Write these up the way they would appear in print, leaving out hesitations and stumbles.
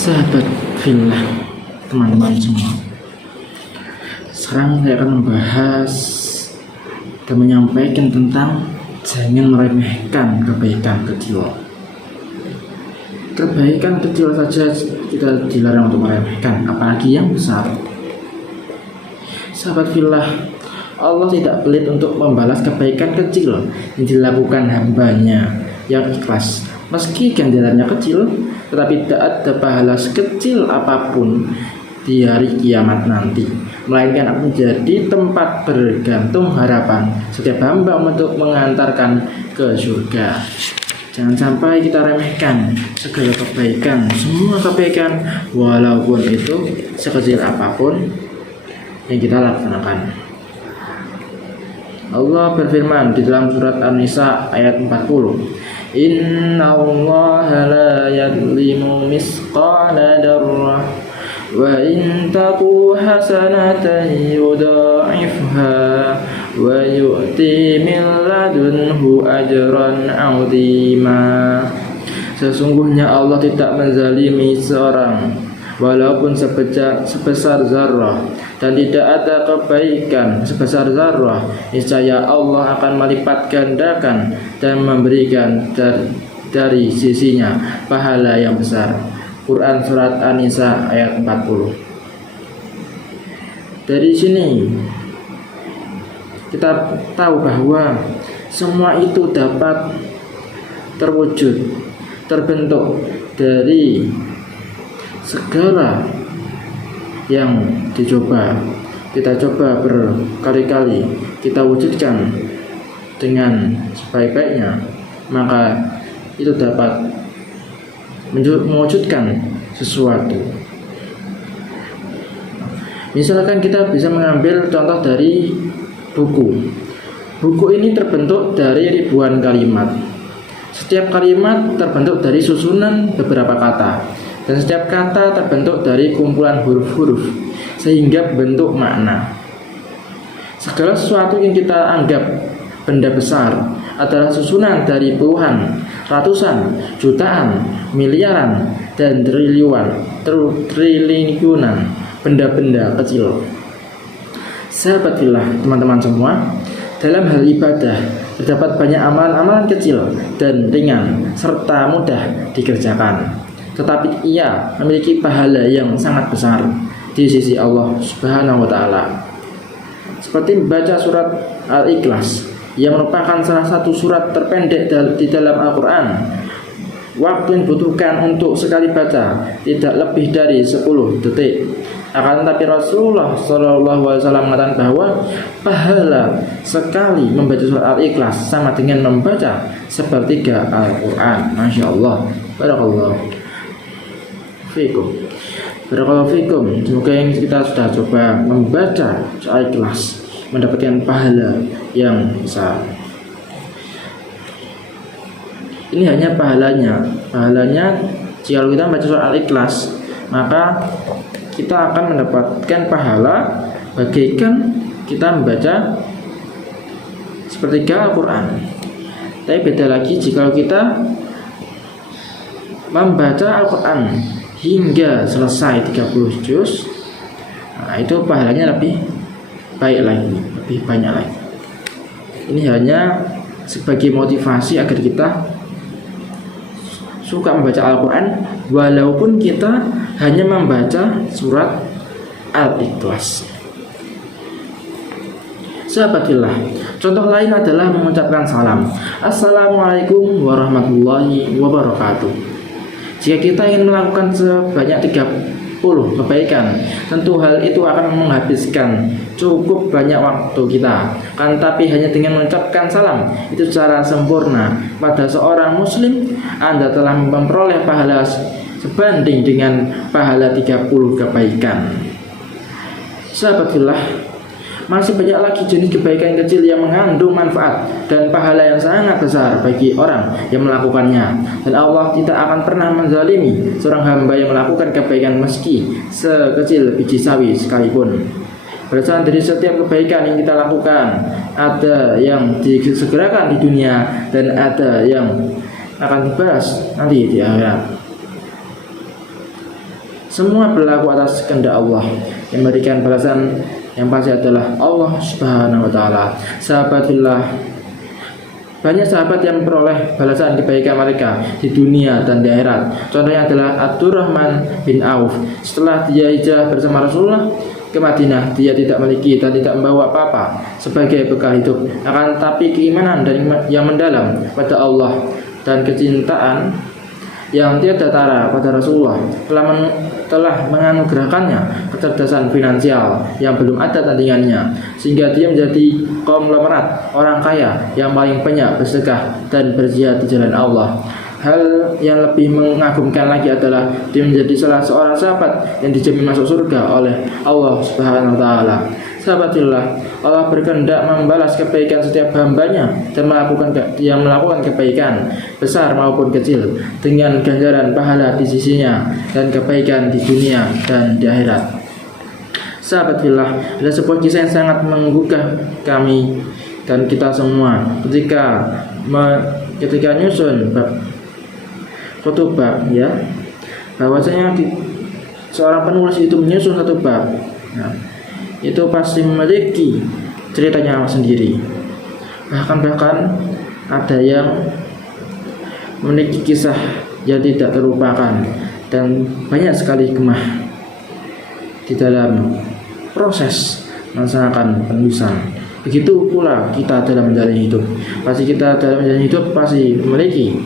Sahabat fillah, teman-teman semua. Sekarang saya akan membahas dan menyampaikan tentang jangan meremehkan kebaikan kecil. Kebaikan kecil saja kita dilarang untuk meremehkan, apalagi yang besar. Sahabat fillah, Allah tidak pelit untuk membalas kebaikan kecil yang dilakukan hambanya yang ikhlas. Meski ganjarannya kecil, tetapi tidak ada pahala sekecil apapun di hari kiamat nanti, melainkan akan menjadi tempat bergantung harapan setiap hamba untuk mengantarkan ke surga. Jangan sampai kita remehkan segala kebaikan, semua kebaikan, walaupun itu sekecil apapun yang kita laksanakan. Allah berfirman di dalam surat An-Nisa ayat 40, Inna allaha la yadlimu misqala darrah wa in taku hasanatan yudha'ifha wa yu'ti min ladunhu ajran 'azima. Sesungguhnya Allah tidak menzalimi seorang walaupun sebesar zarrah, dan tidak ada kebaikan sebesar zarrah, niscaya Allah akan melipat gandakan dan memberikan dari sisinya pahala yang besar. Quran surat An-Nisa ayat 40. Dari sini kita tahu bahwa semua itu dapat terwujud, terbentuk dari segala yang kita coba berkali-kali, kita wujudkan dengan sebaik-baiknya, maka itu dapat mewujudkan sesuatu. Misalkan kita bisa mengambil contoh dari buku. Buku ini terbentuk dari ribuan kalimat. Setiap kalimat terbentuk dari susunan beberapa kata, dan setiap kata terbentuk dari kumpulan huruf-huruf sehingga bentuk makna. Segala sesuatu yang kita anggap benda besar adalah susunan dari puluhan, ratusan, jutaan, miliaran, dan triliunan benda-benda kecil. Sahabat fillah, teman-teman semua, dalam hal ibadah terdapat banyak amalan-amalan kecil dan ringan serta mudah dikerjakan, tetapi ia memiliki pahala yang sangat besar di sisi Allah Subhanahu wa Ta'ala. Seperti membaca surat Al-Ikhlas yang merupakan salah satu surat terpendek di dalam Al-Quran. Waktu yang dibutuhkan untuk sekali baca tidak lebih dari 10 detik. Akan tetapi Rasulullah SAW mengatakan bahwa pahala sekali membaca surat Al-Ikhlas sama dengan membaca sepertiga Al-Quran. Masya Allah, barakallah fikum. Barakallahu fikum. Semoga yang kita sudah coba membaca surat Al-Ikhlas mendapatkan pahala yang besar. Ini hanya pahalanya. Pahalanya jika kita membaca surat Al-Ikhlas, maka kita akan mendapatkan pahala bagaikan kita membaca sepertiga Al-Quran. Tapi beda lagi jika kita membaca Al-Quran hingga selesai 30 juz, nah itu pahalanya lebih baik lagi, lebih banyak lagi. Ini hanya sebagai motivasi agar kita suka membaca Al-Quran walaupun kita hanya membaca surat Al-Ikhlas. Sahabat fillah, contoh lain adalah mengucapkan salam. Assalamualaikum warahmatullahi wabarakatuh. Jika kita ingin melakukan sebanyak 30 kebaikan, tentu hal itu akan menghabiskan cukup banyak waktu kita. Kan tapi hanya dengan mengucapkan salam itu secara sempurna pada seorang muslim, Anda telah memperoleh pahala sebanding dengan pahala 30 kebaikan. Sahabat fillah, masih banyak lagi jenis kebaikan kecil yang mengandung manfaat dan pahala yang sangat besar bagi orang yang melakukannya. Dan Allah tidak akan pernah menzalimi seorang hamba yang melakukan kebaikan meski sekecil biji sawi sekalipun. Berdasarkan dari setiap kebaikan yang kita lakukan, ada yang disegerakan di dunia dan ada yang akan dibahas nanti di akhirat. Semua berlaku atas kehendak Allah. Yang memberikan balasan yang pasti adalah Allah Subhanahu wa taala. Sahabat fillah, banyak sahabat yang memperoleh balasan kebaikan mereka di dunia dan di akhirat. Contohnya adalah Abdurrahman bin Auf. Setelah dia hijrah bersama Rasulullah ke Madinah, dia tidak memiliki dan tidak membawa apa-apa sebagai bekal hidup. Akan tetapi keimanan yang mendalam pada Allah dan kecintaan yang tiada tara pada Rasulullah telah menganugerahkannya kecerdasan finansial yang belum ada tandingannya, sehingga dia menjadi konglomerat orang kaya yang paling banyak bersedekah dan berjihad di jalan Allah. Hal yang lebih mengagumkan lagi adalah dia menjadi salah seorang sahabat yang dijamin masuk surga oleh Allah Subhanahu wa taala. Sahabatillah, Allah berkehendak membalas kebaikan setiap hambanya dan melakukan kebaikan besar maupun kecil dengan ganjaran pahala di sisinya dan kebaikan di dunia dan di akhirat. Sahabatillah, ada sebuah kisah yang sangat menggugah kami dan kita semua ketika nyusun bab khutbah, ya, bahwasanya seorang penulis itu menyusun satu bab, nah, itu pasti memiliki ceritanya sendiri. Bahkan ada yang memiliki kisah yang tidak terlupakan dan banyak sekali hikmah di dalam proses melaksanakan penulisan. Begitu pula kita dalam menjalani hidup. Kita dalam menjalani hidup pasti memiliki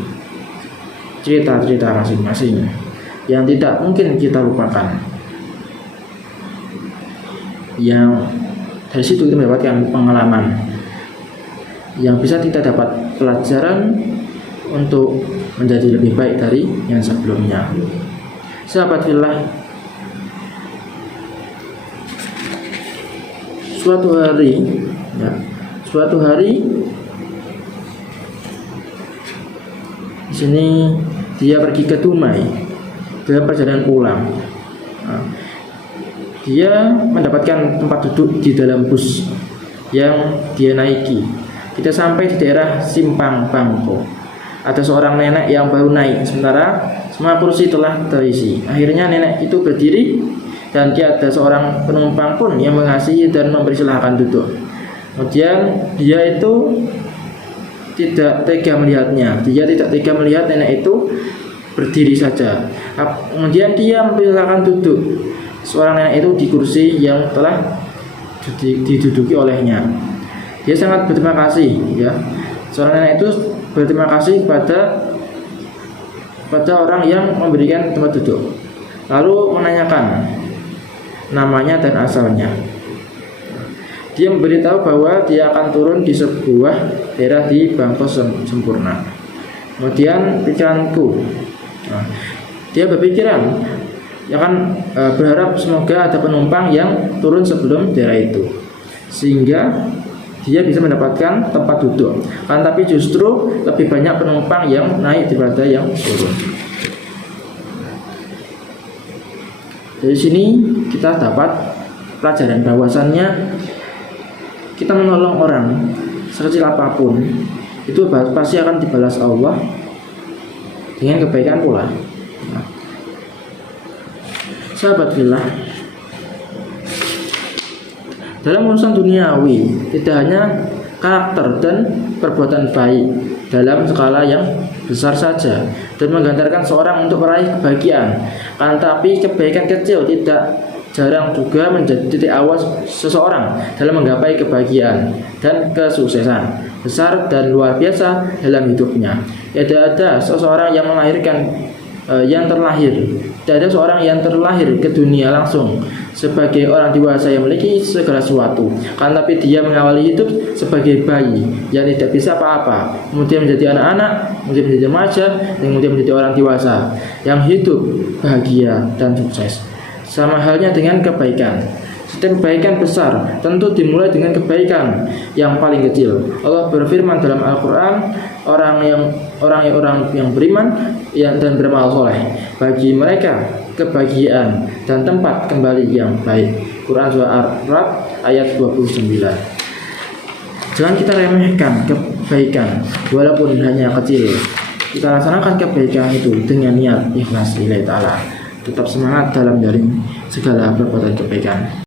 cerita-cerita masing-masing yang tidak mungkin kita lupakan. Yang dari situ kita mendapatkan pengalaman yang bisa kita dapat pelajaran untuk menjadi lebih baik dari yang sebelumnya. Sahabat fillah, suatu hari di sini dia pergi ke Dumai dalam perjalanan pulang. Dia mendapatkan tempat duduk di dalam bus yang dia naiki. Kita sampai di daerah Simpang Bangko. Ada seorang nenek yang baru naik, sementara semua kursi telah terisi. Akhirnya nenek itu berdiri dan ada seorang penumpang pun yang mengasihi dan mempersilahkan duduk. Kemudian dia itu tidak tega melihatnya. Dia tidak tega melihat nenek itu berdiri saja. Kemudian dia mempersilahkan duduk seorang nenek itu di kursi yang telah diduduki olehnya. Dia sangat berterima kasih, ya. Seorang nenek itu berterima kasih pada orang yang memberikan tempat duduk. Lalu menanyakan namanya dan asalnya. Dia memberitahu bahwa dia akan turun di sebuah daerah di Bangko Sempurna. Kemudian dia berpikiran, ya kan, berharap semoga ada penumpang yang turun sebelum daerah itu, sehingga dia bisa mendapatkan tempat duduk. Tapi justru lebih banyak penumpang yang naik daripada yang turun. Dari sini kita dapat pelajaran bahwasannya kita menolong orang sekecil apapun itu pasti akan dibalas Allah dengan kebaikan pula. Sahabat fillah, dalam urusan duniawi tidak hanya karakter dan perbuatan baik dalam skala yang besar saja dan menggantarkan seorang untuk meraih kebahagiaan, tapi kebaikan kecil tidak jarang juga menjadi titik awal seseorang dalam menggapai kebahagiaan dan kesuksesan besar dan luar biasa dalam hidupnya. Tidak ada seseorang yang tidak ada seorang yang terlahir ke dunia langsung sebagai orang dewasa yang memiliki segala sesuatu, tapi dia mengawali hidup sebagai bayi yang tidak bisa apa-apa, kemudian menjadi anak-anak, kemudian menjadi remaja, dan kemudian menjadi orang dewasa yang hidup bahagia dan sukses. Sama halnya dengan kebaikan. Setiap kebaikan besar tentu dimulai dengan kebaikan yang paling kecil. Allah berfirman dalam Al-Quran, orang yang beriman dan beramal soleh, bagi mereka kebahagiaan dan tempat kembali yang baik. Quran surah Ar-Ra'd ayat 29. Jangan kita remehkan kebaikan walaupun hanya kecil. Kita laksanakan kebaikan itu dengan niat ikhlas lillahi ta'ala. Tetap semangat dalam jaring segala perbuatan kebaikan.